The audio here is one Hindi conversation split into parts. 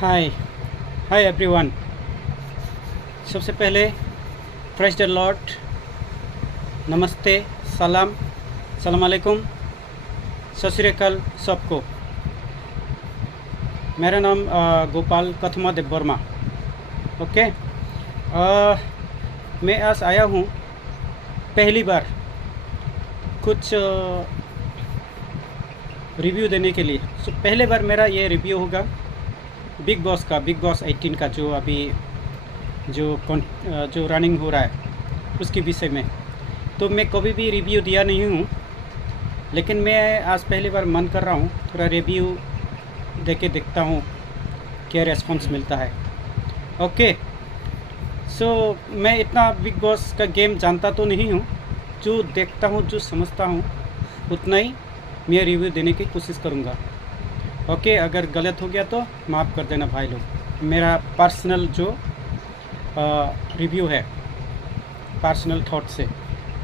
हाय हाय एवरीवन। सबसे पहले प्रेज द लॉर्ड, नमस्ते, सलाम, सलाम अलैकुम, सत श्री अकाल सबको। मेरा नाम गोपाल कथमा देव वर्मा। ओके, मैं आज आया हूँ पहली बार कुछ रिव्यू देने के लिए। पहले बार मेरा ये रिव्यू होगा बिग बॉस का, बिग बॉस 18 का, जो अभी जो रनिंग हो रहा है उसके विषय में। तो मैं कभी भी रिव्यू दिया नहीं हूँ, लेकिन मैं आज पहली बार मन कर रहा हूँ थोड़ा रिव्यू दे के देखता हूँ क्या रेस्पॉन्स मिलता है। ओके, सो मैं इतना बिग बॉस का गेम जानता तो नहीं हूँ, जो देखता हूँ, जो समझता हूँ उतना ही मैं रिव्यू देने की कोशिश करूँगा। ओके, अगर गलत हो गया तो माफ़ कर देना भाई लोग। मेरा पर्सनल जो रिव्यू है, पर्सनल थॉट से।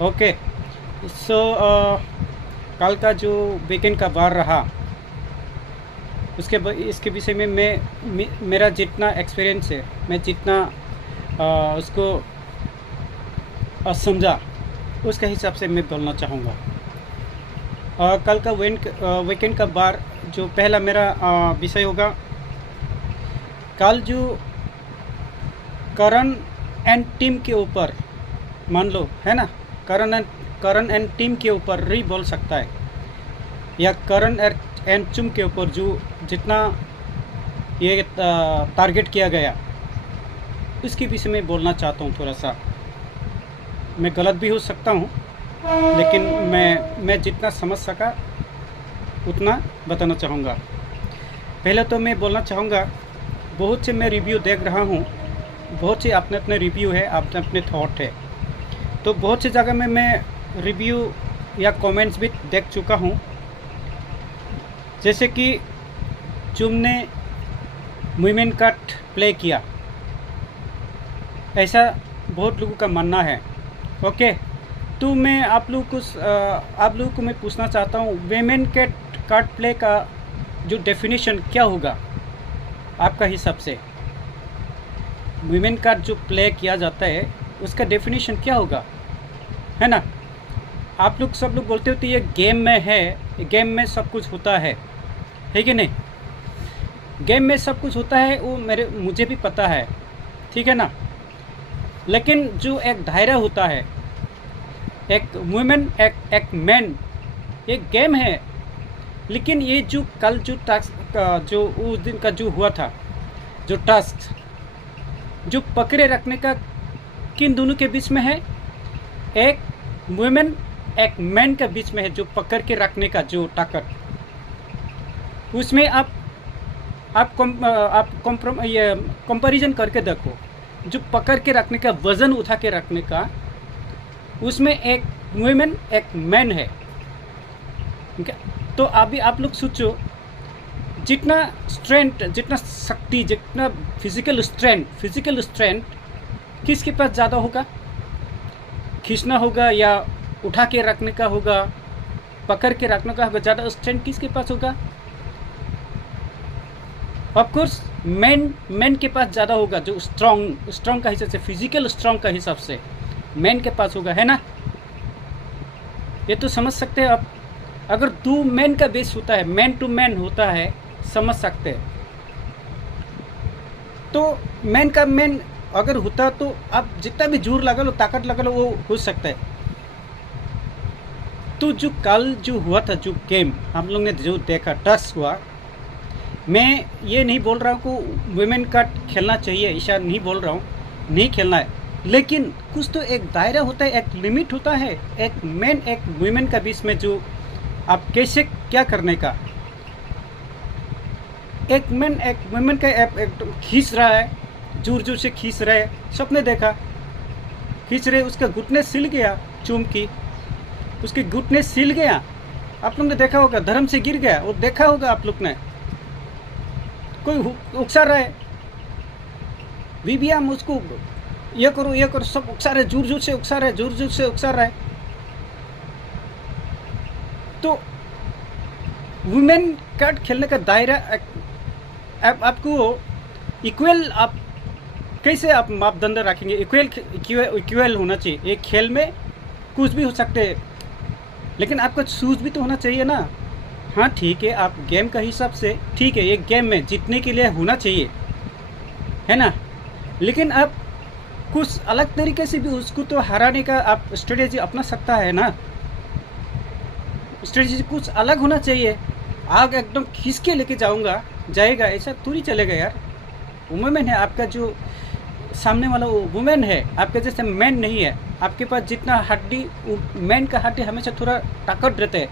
ओके, सो कल का जो वीकेंड का बार रहा इसके विषय में मेरा जितना एक्सपीरियंस है, मैं जितना उसको समझा, उसके हिसाब से मैं बोलना चाहूँगा। कल का वीकेंड का बार जो पहला मेरा विषय होगा, कल जो करण एंड टीम के ऊपर, मान लो है ना, करण एंड टीम के ऊपर री बोल सकता है, या करण एंड चुम के ऊपर जो जितना ये टारगेट किया गया, इसके विषय में बोलना चाहता हूँ। थोड़ा सा मैं गलत भी हो सकता हूँ, लेकिन मैं जितना समझ सका उतना बताना चाहूँगा। पहले तो मैं बोलना चाहूँगा, बहुत से मैं रिव्यू देख रहा हूँ, बहुत से अपने अपने रिव्यू है, अपने अपने थॉट है। तो बहुत सी जगह में मैं रिव्यू या कमेंट्स भी देख चुका हूँ, जैसे कि तुमने वुमेन कार्ड प्ले किया, ऐसा बहुत लोगों का मानना है। ओके, तो मैं आप लोगों को मैं पूछना चाहता हूँ, वुमेन कार्ड प्ले का जो डेफिनेशन क्या होगा आपका हिसाब से? वुमेन कार्ड जो प्ले किया जाता है उसका डेफिनेशन क्या होगा, है ना? आप लोग सब लोग बोलते होते ये गेम में है, गेम में सब कुछ होता है कि नहीं? गेम में सब कुछ होता है, वो मुझे भी पता है, ठीक है ना। लेकिन जो एक दायरा होता है, एक वुमेन एक मैन, ये गेम है। लेकिन ये जो कल जो टास्क जो उस दिन का जो हुआ था, जो टास्क जो पकड़े रखने का किन दोनों के बीच में है? एक वुमेन एक मैन के बीच में है, जो पकड़ के रखने का जो ताकत, उसमें आप कंपैरिजन करके देखो। जो पकड़ के रखने का, वज़न उठा के रखने का, उसमें एक वुमेन एक मैन है। ठीक है, तो अभी आप लोग सोचो, जितना स्ट्रेंथ, जितना शक्ति, जितना फिजिकल स्ट्रेंथ किसके पास ज़्यादा होगा? खींचना होगा या उठा के रखने का होगा, पकड़ के रखने का होगा? ज़्यादा स्ट्रेंथ किसके पास होगा? ऑफ कोर्स मैन के पास ज़्यादा होगा, जो स्ट्रॉन्ग का हिसाब से, फिजिकल स्ट्रॉन्ग का हिसाब से मैन के पास होगा, है ना? ये तो समझ सकते हैं आप। अगर दो मैन का बेस होता है, मैन टू मैन होता है, समझ सकते हैं। तो मैन का मैन अगर होता तो आप जितना भी जोर लगा लो, ताकत लगा लो, वो हो सकता है। तो जो कल जो हुआ था, जो गेम हम लोग ने जो देखा, टास्क हुआ, मैं ये नहीं बोल रहा हूँ कि वुमेन कार्ड खेलना चाहिए, ऐसा नहीं बोल रहा हूँ, नहीं खेलना है। लेकिन कुछ तो एक दायरा होता है, एक लिमिट होता है, एक मैन एक वुमेन का बीच में जो आप कैसे क्या करने का। एक मैन एक वुमेन का एक खींच रहा है, जोर जोर से खींच रहा है, सबने देखा, खींच रहे, उसका घुटने सिल गया, चूम की उसके घुटने सिल गया। आप लोग ने देखा होगा, धर्म से गिर गया, वो देखा होगा आप लोग ने। कोई उकसा रहा है, हम उसको ये करो, सब उकसा रहे, जोर जोर से उकसा रहा है। तो वुमेन कार्ड खेलने का दायरा आपको इक्वल आप कैसे आप मापदंड रखेंगे? इक्वल होना चाहिए। एक खेल में कुछ भी हो सकते हैं, लेकिन आपका सूझ भी तो होना चाहिए ना। हाँ ठीक है, आप गेम का हिसाब से ठीक है, एक गेम में जीतने के लिए होना चाहिए, है ना, लेकिन आप कुछ अलग तरीके से भी उसको तो हराने का आप स्ट्रेटेजी अपना सकता है ना। स्ट्रेटेजी कुछ अलग होना चाहिए। आग एकदम खींच के लेके जाएगा ऐसा थोड़ी चलेगा यार। वुमेन है आपका, जो सामने वाला वो वुमेन है, आपके जैसे मैन नहीं है। आपके पास जितना हड्डी, मैन का हड्डी हमेशा थोड़ा ताकत रहते है।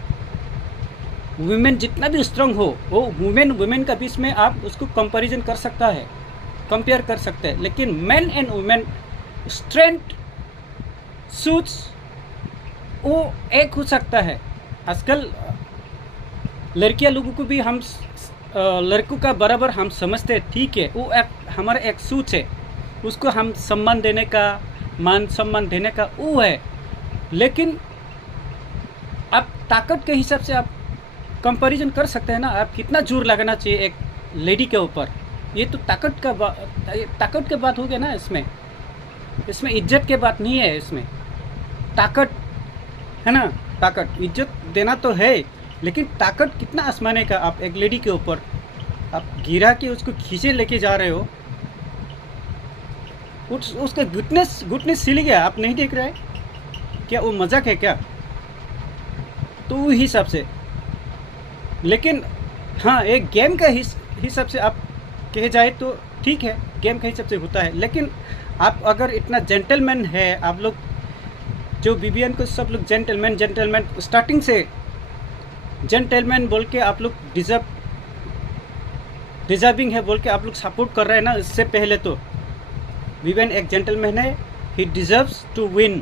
वुमेन जितना भी स्ट्रांग हो, वो वुमेन का बीच में आप उसको कंपैरिजन कर सकता है, कंपेयर कर सकते हैं। लेकिन man and women strength suits वो एक हो सकता है। आजकल लड़कियां लोगों को भी हम लड़कों का बराबर हम समझते हैं, ठीक है, वो एक हमारा एक सूच है, उसको हम सम्मान देने का, मान सम्मान देने का वो है। लेकिन आप ताकत के हिसाब से आप कंपैरिजन कर सकते हैं ना। आप कितना जोर लगाना चाहिए एक लेडी के ऊपर, ये तो ताकत का बात हो गया ना। इसमें इज्जत के बात नहीं है, इसमें ताकत है ना। ताकत इज्जत देना तो है, लेकिन ताकत कितना आसमाने का आप एक लेडी के ऊपर आप गिरा के उसको खींचे लेके जा रहे हो। उसका गुटनेस सिल गया, आप नहीं देख रहे क्या? वो मजाक है क्या? तो वो हिसाब से, लेकिन हाँ एक गेम का हिसाब से आप कहे जाए तो ठीक है, गेम के हिसाब से होता है। लेकिन आप अगर इतना जेंटलमैन है, आप लोग जो बीबीएन को सब लोग जेंटलमैन स्टार्टिंग से जेंटलमैन बोल के आप लोग डिजर्विंग है बोल के आप लोग सपोर्ट कर रहे हैं ना। इससे पहले तो बीबीएन एक जेंटलमैन है, he deserves to win.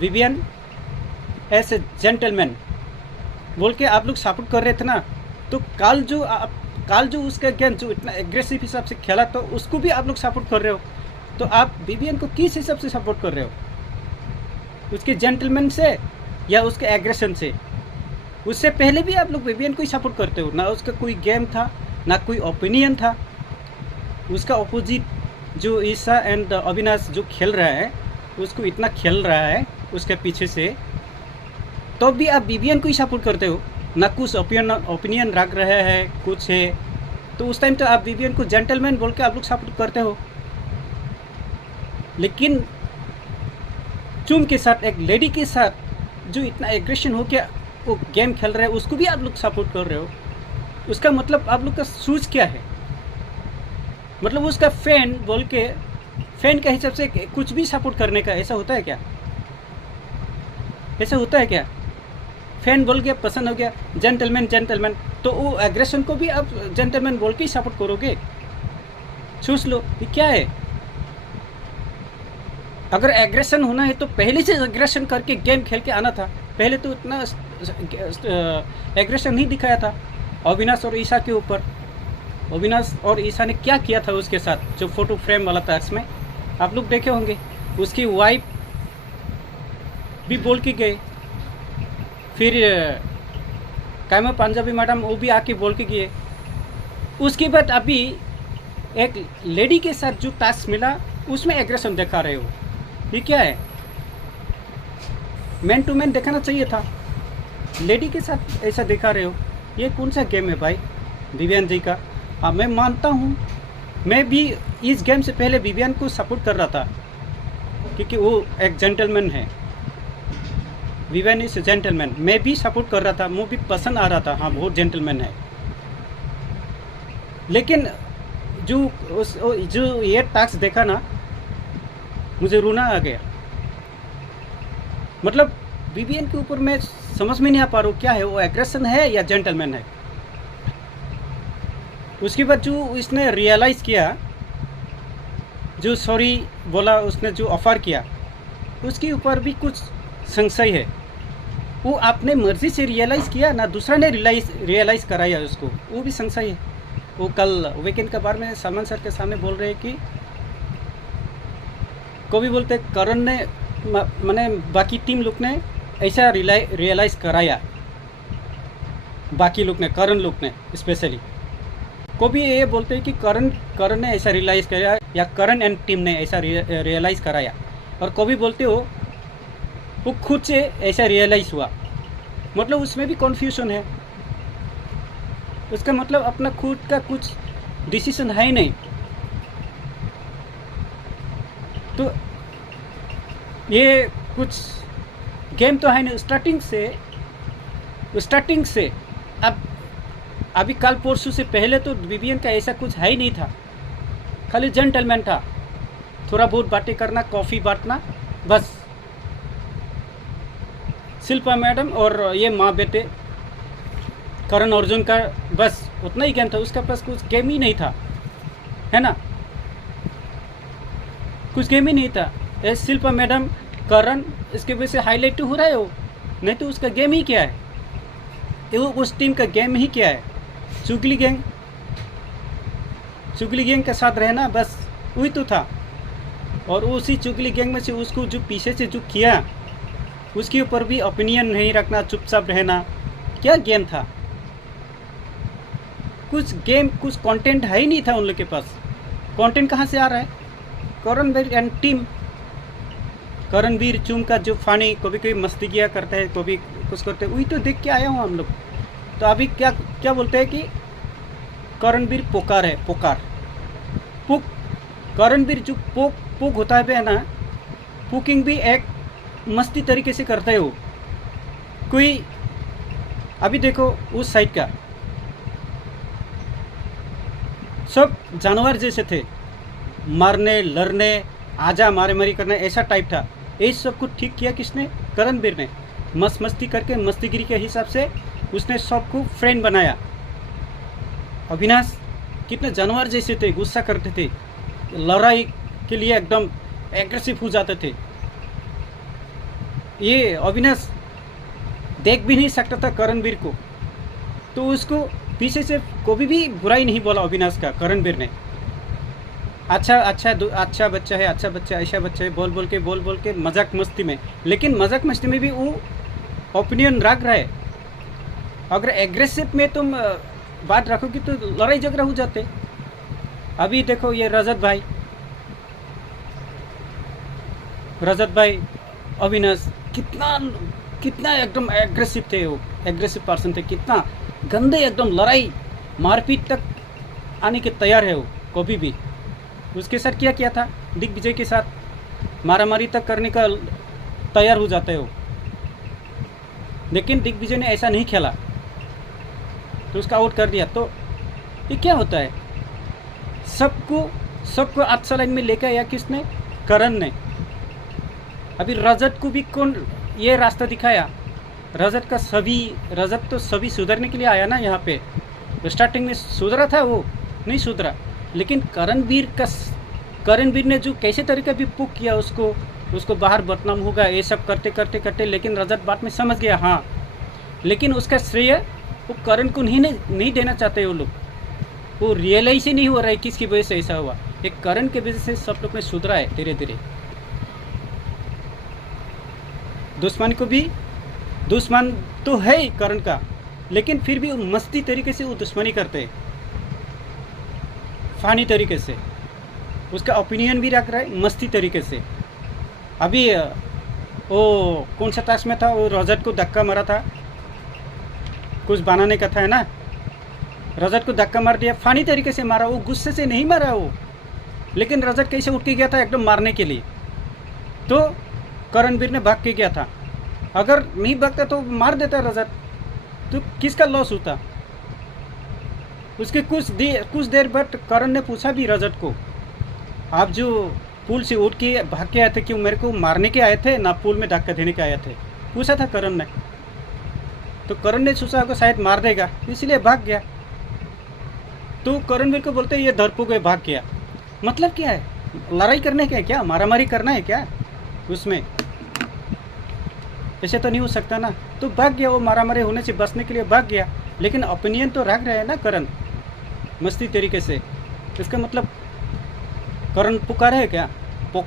BBN as a gentleman बोल के आप लोग सपोर्ट कर रहे थे ना। तो काल जो उसका गेम जो इतना एग्रेसिव हिसाब से खेला, तो उसको भी आप लोग सपोर्ट कर रहे हो। तो आप बीबीएन को किस हिसाब से सपोर्ट कर रहे हो? उसके जेंटलमैन से या उसके एग्रेशन से? उससे पहले भी आप लोग बीबीएन को ही सपोर्ट करते हो ना। उसका कोई गेम था ना, कोई ओपिनियन था। उसका अपोजिट जो ईसा एंड अविनाश जो खेल रहा है, उसको इतना खेल रहा है उसके पीछे से, तो भी आप बीबीएन को ही सपोर्ट करते हो ना। कुछ ओपिनियन रख रहे हैं, कुछ है, तो उस टाइम तो आप बीबीएन को जेंटलमैन बोल के आप लोग सपोर्ट करते हो। लेकिन चुम के साथ, एक लेडी के साथ जो इतना एग्रेशन हो के वो गेम खेल रहे हैं, उसको भी आप लोग सपोर्ट कर रहे हो। उसका मतलब आप लोग का सूझ क्या है? मतलब उसका फैन बोल के, फैन के हिसाब से कुछ भी सपोर्ट करने का ऐसा होता है क्या? ऐसा होता है क्या? फैन बोल के पसंद हो गया जेंटलमैन, तो वो एग्रेशन को भी आप जेंटलमैन बोल के ही सपोर्ट करोगे? सोच लो ये क्या है। अगर एग्रेशन होना है तो पहले से एग्रेशन करके गेम खेल के आना था। पहले तो इतना एग्रेशन नहीं दिखाया था अविनाश और ईसा के ऊपर। अविनाश और ईसा ने क्या किया था उसके साथ, जो फोटो फ्रेम वाला था, इसमें आप लोग देखे होंगे। उसकी वाइफ भी बोल के गए, फिर कायमा पंजाबी मैडम वो भी आके बोल के गए। उसके बाद अभी एक लेडी के साथ जो टास्क मिला उसमें एग्रेशन दिखा रहे हो, ये क्या है? मैन टू मैन दिखाना चाहिए था, लेडी के साथ ऐसा दिखा रहे हो। ये कौन सा गेम है भाई बीबीएन जी का? मैं मानता हूँ, मैं भी इस गेम से पहले बीबीएन को सपोर्ट कर रहा था, क्योंकि वो एक जेंटलमैन है। बीबीएन इज जेंटलमैन, मैं भी सपोर्ट कर रहा था, मुझे भी पसंद आ रहा था, हाँ बहुत जेंटलमैन है। लेकिन जो ये टास्क देखा ना, मुझे रोना आ गया। मतलब बीबीएन के ऊपर मैं समझ में नहीं आ पा रहा हूँ क्या है, वो एग्रेशन है या जेंटलमैन है। उसके बाद जो इसने रियलाइज़ किया, जो सॉरी बोला, उसने जो ऑफ़र किया, उसके ऊपर भी कुछ संशय है। वो आपने मर्जी से रियलाइज़ किया ना, दूसरा ने रियलाइज़ कराया उसको, वो भी संशय है। वो कल वीकेंड के बारे में सलमान सर के सामने बोल रहे हैं कि कभी बोलते करण ने मैंने बाकी टीम लोग ने ऐसा रियलाइज़ कराया, बाकी लोग ने, करण लोग ने स्पेशली। कभी ये बोलते हैं कि करण करण ने ऐसा रियलाइज़ कराया या करण एंड टीम ने ऐसा रियलाइज़ कराया, और कभी बोलते हो वो खुद से ऐसा रियलाइज़ हुआ। मतलब उसमें भी कन्फ्यूजन है। उसका मतलब अपना खुद का कुछ डिसीजन है ही नहीं। तो ये कुछ गेम तो है नहीं स्टार्टिंग से। अब अभी कल परसों से पहले तो बीबीएन का ऐसा कुछ है ही नहीं था, खाली जेंटलमैन था, थोड़ा बहुत बातें करना, कॉफ़ी बांटना, बस। शिल्पा मैडम और ये माँ बेटे करण अर्जुन का बस उतना ही गेम था। उसका पास कुछ गेम ही नहीं था, है ना, कुछ गेम ही नहीं था। ये शिल्पा मैडम करण इसके वजह से हाईलाइट हो रहा है वो, नहीं तो उसका गेम ही क्या है, वो उस टीम का गेम ही क्या है। चुगली गैंग के साथ रहना, बस वही तो था। और उसी चुगली गैंग में से उसको जो पीछे से जो किया, उसके ऊपर भी ओपिनियन नहीं रखना, चुपचाप रहना, क्या गेम था। कुछ कंटेंट है ही नहीं था उन लोग के पास। कंटेंट कहाँ से आ रहा है? करणवीर एंड टीम, करणवीर चुम का जो फानी कभी कभी मस्ती किया करता है, कभी कुछ करते हैं, वही तो देख के आया हूँ हम लोग। तो अभी क्या बोलते हैं कि करणवीर पोकार है, पुक। करणवीर जो पुक होता है ना, पुकिंग भी एक मस्ती तरीके से करता है वो। कोई अभी देखो उस साइड का सब जानवर जैसे थे, मारने लड़ने, आजा मारे मारी करना, ऐसा टाइप था। ये सब कुछ ठीक किया किसने? करणवीर ने। मस्ती करके, मस्तीगिरी के हिसाब से उसने सबको फ्रेंड बनाया। अविनाश कितने जानवर जैसे थे, गुस्सा करते थे, लड़ाई के लिए एकदम एग्रेसिव हो जाते थे। ये अविनाश देख भी नहीं सकता था करणवीर को, तो उसको पीछे से कभी भी बुराई नहीं बोला अविनाश का करणवीर ने। अच्छा बच्चा है, ऐसा बच्चा है, बोल के मजाक मस्ती में। लेकिन मजाक मस्ती में भी वो ओपिनियन रख रहा है। अगर एग्रेसिव में तुम बात रखोगी तो लड़ाई झगड़ा हो जाते। अभी देखो ये रजत भाई अविनाश कितना एकदम एग्रेसिव थे, वो एग्रेसिव पर्सन थे, कितना गंदे, एकदम लड़ाई मारपीट तक आने के तैयार है वो कभी भी। उसके साथ क्या था, दिग्विजय के साथ मारामारी तक करने का तैयार हो जाता है वो। लेकिन दिग्विजय ने ऐसा नहीं खेला तो उसका आउट कर दिया। तो ये क्या होता है? सबको अच्छा लाइन में लेकर आया किसने? करण ने। अभी रजत को भी कौन ये रास्ता दिखाया? रजत तो सभी सुधरने के लिए आया ना यहाँ पे। स्टार्टिंग में सुधरा था वो, नहीं सुधरा। लेकिन करणवीर ने जो कैसे तरीके भी पुक किया उसको बाहर बदनाम होगा, ये सब करते, लेकिन रजत बात में समझ गया। हाँ, लेकिन उसका श्रेय वो करण को नहीं देना चाहते वो लोग। वो रियलाइज ही नहीं हो रहा है किसकी वजह से ऐसा हुआ। एक करण के वजह से सब लोग में सुधरा है धीरे धीरे। दुश्मन तो है ही करण का, लेकिन फिर भी वो मस्ती तरीके से वो दुश्मनी करते हैं, फानी तरीके से। उसका ओपिनियन भी रख रहा है मस्ती तरीके से। अभी वो कौन सा टास्क में था, वो रजत को धक्का मारा था, कुछ बनाने का था, है ना। रजत को धक्का मार दिया, फानी तरीके से मारा, वो गुस्से से नहीं मारा वो। लेकिन रजत कैसे उठ के गया था एकदम मारने के लिए, तो करणवीर ने भाग के गया था। अगर नहीं भागता तो मार देता रजत, तो किसका लॉस होता? उसके कुछ देर बाद करण ने पूछा भी रजत को, आप जो पुल से उठ के भाग के आए थे, क्यों मेरे को मारने के आए थे ना पुल में धक्का देने के आए थे? पूछा था करण ने। तो करण ने सोचा को शायद मार देगा, इसलिए भाग गया। तो करणवीर को बोलते ये धरपुक है, भाग गया। मतलब क्या है? लड़ाई करने का है क्या? मारामारी करना है क्या उसमें? ऐसे तो नहीं हो सकता ना। तो भाग गया, वो मारामारी होने से बचने के लिए भाग गया। लेकिन ओपिनियन तो रख रहे हैं ना करण, मस्ती तरीके से। इसका मतलब करण पुकार है क्या? पुक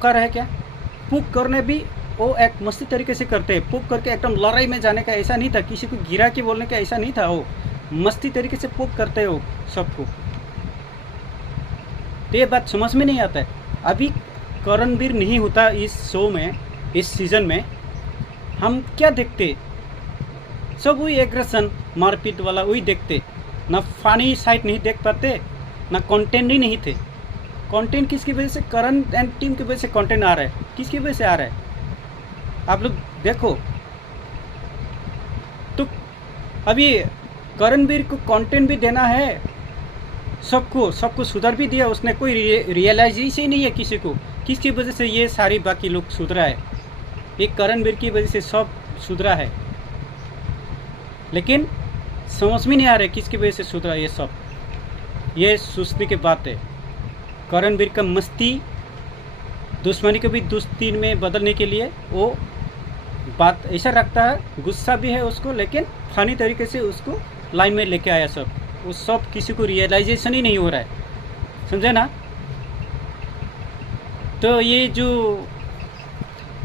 करने भी वो एक मस्ती तरीके से करते हैं। पुक करके एकदम लड़ाई में जाने का ऐसा नहीं था, किसी को गिरा के बोलने का ऐसा नहीं था। वो मस्ती तरीके से पुक करते हो सबको। तो ये बात समझ में नहीं आता है। अभी करणवीर नहीं होता इस शो में, इस सीज़न में, हम क्या देखते? सब वही एग्रेशन मारपीट वाला वही देखते, ना फनी साइड नहीं देख पाते, ना कंटेंट ही नहीं थे। कंटेंट किसकी वजह से? करण एंड टीम की वजह से कंटेंट आ रहा है। किसकी वजह से आ रहा है? आप लोग देखो तो अभी करणवीर को कंटेंट भी देना है, सबको सुधर भी दिया उसने, कोई रियलाइजेशन ही नहीं है किसी को। किसकी वजह से ये सारी बाकी लोग सुधरा है? एक करणवीर की वजह से सब सुधरा है, लेकिन समझ में नहीं आ रहा है किसकी वजह से सुधरा ये सब। ये सोचने की बात है। करणवीर का मस्ती दुश्मनी को भी दोस्ती में बदलने के लिए वो बात ऐसा रखता है, गुस्सा भी है उसको, लेकिन फनी तरीके से उसको लाइन में लेके आया सब। वो सब किसी को रियलाइजेशन ही नहीं हो रहा है, समझे ना? तो ये जो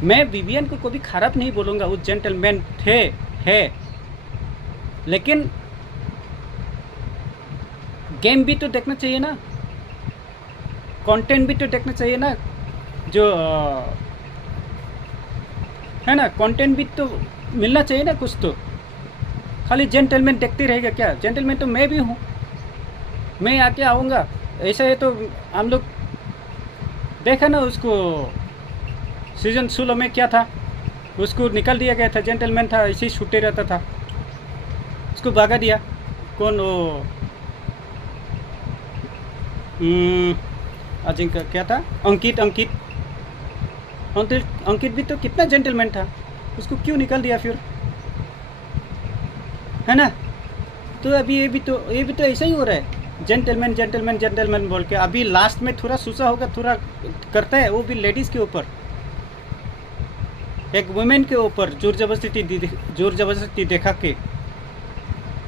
मैं विवियन को कभी ख़राब नहीं बोलूँगा, वो जेंटलमैन थे है, लेकिन गेम भी तो देखना चाहिए ना, कंटेंट भी तो देखना चाहिए ना, जो है ना, कंटेंट भी तो मिलना चाहिए ना कुछ तो। खाली जेंटलमैन देखते रहेगा क्या? जेंटलमैन तो मैं भी हूँ, मैं आके आऊँगा। ऐसा है तो हम लोग देखा ना उसको सीज़न 16 में क्या था, उसको निकाल दिया गया था, जेंटलमैन था, ऐसे ही छूटे रहता था, उसको भागा दिया। कौन वो अजिंक्य क्या था, अंकित भी तो कितना जेंटलमैन था, उसको क्यों निकाल दिया फिर, है ना? तो अभी ये भी तो ऐसा ही हो रहा है, जेंटलमैन बोल के। अभी लास्ट में थोड़ा सूसा होगा, थोड़ा करता है, वो भी लेडीज़ के ऊपर, एक वुमेन के ऊपर जोर जबरदस्ती देखा के।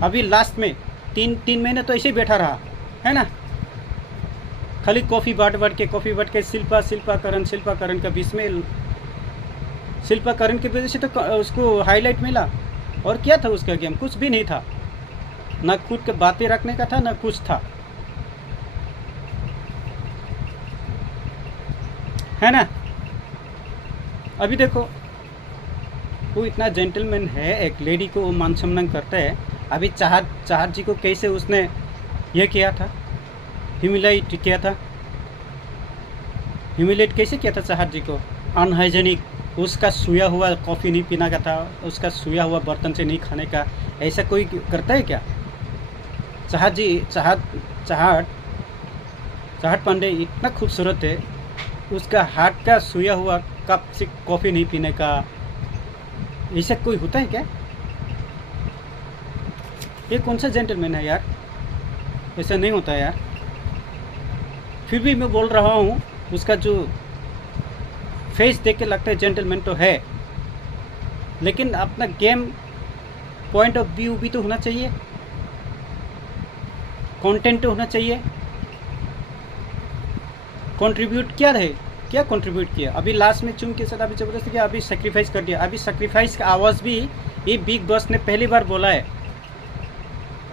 अभी लास्ट में तीन महीने तो ऐसे ही बैठा रहा, है ना? खाली कॉफ़ी बांट के शिल्पा करण के बीच में, शिल्पा करण की वजह से तो उसको हाईलाइट मिला। और क्या था उसका गेम? कुछ भी नहीं था, ना खुद के बातें रखने का था, ना कुछ था, है ना? अभी देखो वो इतना जेंटलमैन है, एक लेडी को वो मान सम्मान करता है। अभी चाहत जी को कैसे उसने ये किया था, ह्यूमिलेट कैसे किया था चाहत जी को, अनहाइजेनिक। उसका सुया हुआ कॉफ़ी नहीं पीना का था, उसका सुया हुआ बर्तन से नहीं खाने का। ऐसा कोई करता है क्या? चाहत पांडे इतना खूबसूरत है, उसका हाथ का सुया हुआ कप से कॉफ़ी नहीं पीने का, ऐसा कोई होता है क्या? ये कौन सा जेंटलमैन है यार? ऐसा नहीं होता है यार। फिर भी मैं बोल रहा हूँ, उसका जो फेस देख के लगता है जेंटलमैन तो है, लेकिन अपना गेम पॉइंट ऑफ व्यू भी तो होना चाहिए, कंटेंट तो होना चाहिए। कंट्रीब्यूट क्या रहे, क्या कंट्रीब्यूट किया? अभी लास्ट में चुन के साथ अभी ज़बरदस्ती किया, अभी सेक्रीफाइस कर दिया। अभी सेक्रीफाइस का आवाज़ भी ये बिग बॉस ने पहली बार बोला है,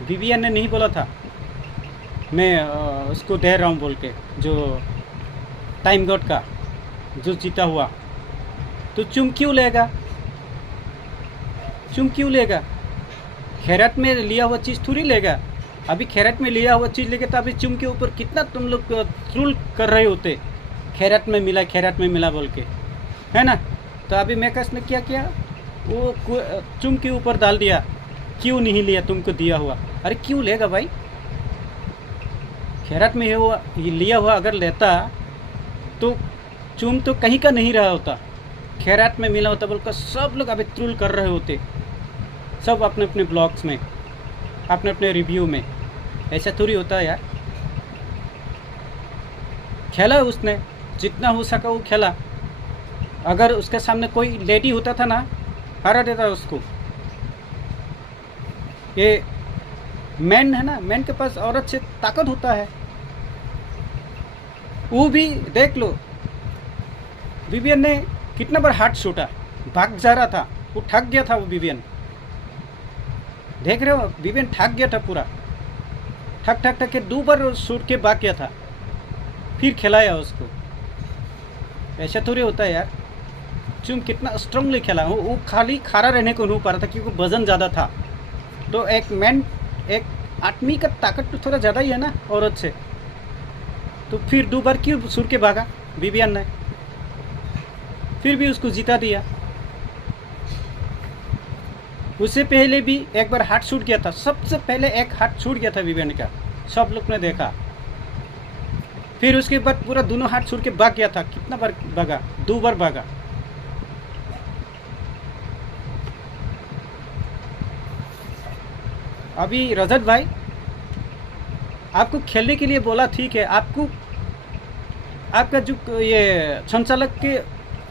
विवियन ने नहीं बोला था। मैं उसको दे रहा हूँ बोल के, जो टाइम गॉड का जो जीता हुआ, तो चुम क्यों लेगा? खैरत में लिया हुआ चीज़ थोड़ी लेगा। अभी खैरत में लिया हुआ चीज़ लेके तो अभी चुम के ऊपर कितना तुम लोग ट्रोल कर रहे होते, खैरत में मिला बोल के, है ना? तो अभी मैकस ने क्या किया, वो चुम के ऊपर डाल दिया, क्यों नहीं लिया तुमको दिया हुआ। अरे क्यों लेगा भाई? खैरत में लिया हुआ अगर लेता तो चुम तो कहीं का नहीं रहा होता, खैरात में मिला होता बोलकर सब लोग अभी ट्रोल कर रहे होते, सब अपने अपने ब्लॉग्स में, अपने अपने रिव्यू में। ऐसा थोड़ी होता है यार। खेला उसने जितना हो सका वो खेला। अगर उसके सामने कोई लेडी होता था ना, हरा देता उसको। ये मैन है ना, मैन के पास औरत से ताकत होता है। वो भी देख लो, विवियन ने कितना बार हाथ छूटा, भाग जा रहा था, वो थक गया था। वो विवियन देख रहे हो, विवियन थक गया था पूरा, ठक के 2 बार शूट के भाग गया था। फिर खिलाया उसको। ऐसा थोड़ी होता है यार। चुम कितना स्ट्रांगली खेला, वो खाली खड़ा रहने को नहीं पा रहा था क्योंकि वजन ज़्यादा था। तो एक आदमी का ताकत तो थोड़ा ज़्यादा ही है ना औरत से। तो फिर 2 बार क्यों सुर के भागा विवियन ने, फिर भी उसको जिता दिया। उससे पहले भी एक बार हाथ छूट गया था, सबसे पहले एक हाथ छूट गया था विवियन का, सब लोग ने देखा। फिर उसके बाद पूरा दोनों हाथ छूट के भाग गया था। कितना बार भागा? 2 बार भागा। अभी रजत भाई आपको खेलने के लिए बोला, ठीक है, आपका जो ये संचालक के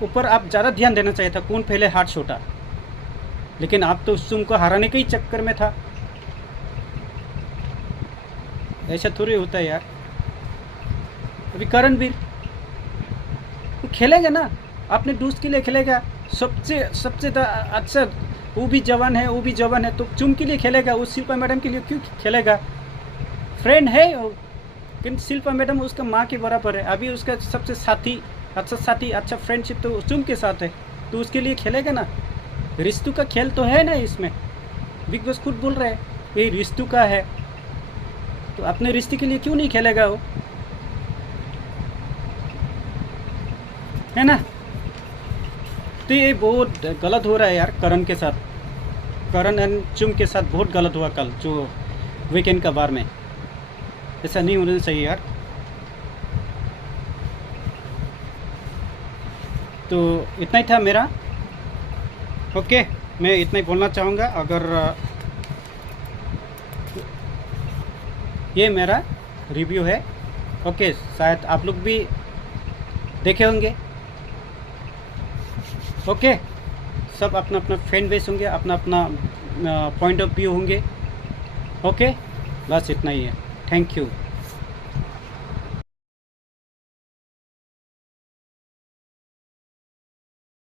ऊपर आप ज़्यादा ध्यान देना चाहिए था, कौन पहले हाथ छोटा। लेकिन आप तो सुम को हराने के ही चक्कर में था। ऐसा थोड़ी होता है यार। अभी करणवीर वो खेलेगा ना, अपने दोस्त के लिए खेलेगा, सबसे अच्छा। वो भी जवान है तो चुम के लिए खेलेगा, वो शिल्पा मैडम के लिए क्यों खेलेगा? फ्रेंड है लेकिन शिल्पा मैडम उसका माँ के बराबर है। अभी उसका सबसे अच्छा फ्रेंडशिप तो चुम के साथ है, तो उसके लिए खेलेगा ना। रिश्तों का खेल तो है ना इसमें। बिग बॉस खुद बोल रहे हैं ये रिश्तों का है, तो अपने रिश्ते के लिए क्यों नहीं खेलेगा वो, है ना। तो ये बहुत गलत हो रहा है यार करण के साथ, करण एंड चुम के साथ बहुत गलत हुआ कल जो वीकेंड का बार में। ऐसा नहीं होना चाहिए यार। तो इतना ही था मेरा। ओके, मैं इतना ही बोलना चाहूँगा। अगर ये मेरा रिव्यू है, ओके, शायद आप लोग भी देखे होंगे। ओके, सब अपना अपना फैन बेस होंगे, अपना अपना पॉइंट ऑफ व्यू होंगे। ओके, बस इतना ही है। Thank you.